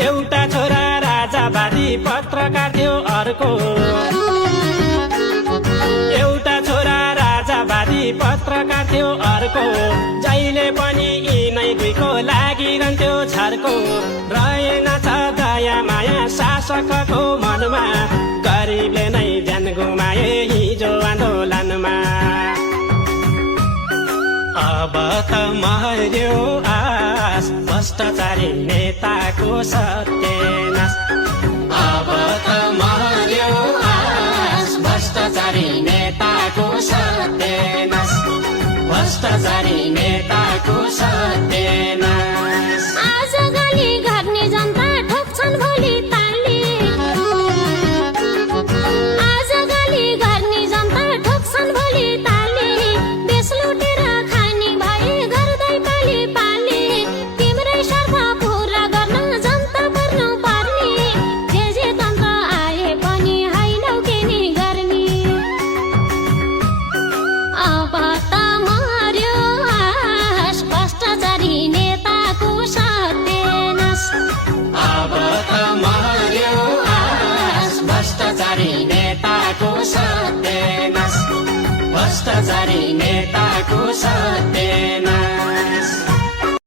एउटा छोरा राजावादी पत्रकार थियो अर्को, एउटा छोरा राजावादी पत्रकार थियो अर्को, जहिले पनि यिनै दुईको लागिरहन्थ्यो छर्को। रहेन छ दया माया शासकको मनमा, गरिबले नै ज्यान गुमाए हिजो आन्दोलनमा। अब त मर्यो आस भ्रष्टाचारी नेताको सत्यनाश। अब त मर्यो आस भ्रष्टाचारी नेताको सत्यनाश, भ्रष्टाचारी नेताको सत्यनाश। आज गाली गर्ने जनता ठोक्छन् भोलि ताली, आज गाली गर्ने जनता ठोक्छन् भोलि ताली। देश लुटेर खानी भए गर्दै पाली पाली, तिम्रै शर्त पुरा गर्न जनता पर्नु पर्ने। जे तन्त्र आए पनि हैनौ के नि गर्ने। अब त मर्यो आस भ्रष्टाचारी नेताको सत्यनाश। अब त मर्यो आस भ्रष्टाचारी नेताको सत्यनाश, भ्रष्टाचारी नेताको सत्यनाश।